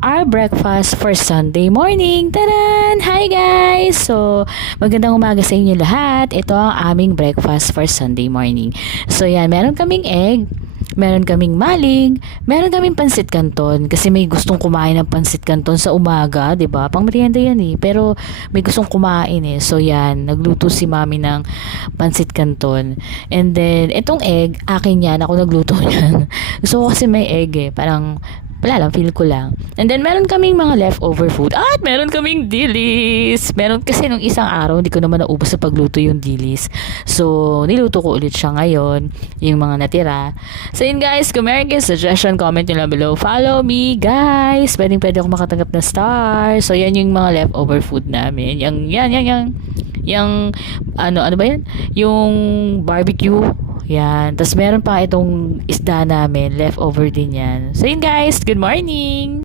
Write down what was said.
our breakfast for Sunday morning. Taran! Hi guys! So, magandang umaga sa inyo lahat. Ito ang aming breakfast for Sunday morning. So, yan. Meron kaming egg, meron kaming maling, meron kaming pansit canton kasi may gustong kumain ng pansit canton sa umaga, 'di ba? Pang merienda 'yan eh. Pero may gustong kumain eh. So yan, nagluto si Mami ng pansit canton. And then itong egg, akin 'yan, ako nagluto niyan. Gusto ko kasi may egg eh, parang wala lang, feel ko lang. And then, meron kaming mga leftover food. At meron kaming dilis. Meron kasi nung isang araw, hindi ko naman naubos sa pagluto yung dilis. So, niluto ko ulit siya ngayon. Yung mga natira. So, yun guys, kung meron kayo suggestion, comment nyo lang below. Follow me, guys. Pwede ako makatanggap na star. So, yan yung mga leftover food namin. Yung, ano ba yan? Yung barbecue. Yan. Tapos meron pa itong isda namin. Leftover din yan. So yun guys. Good morning!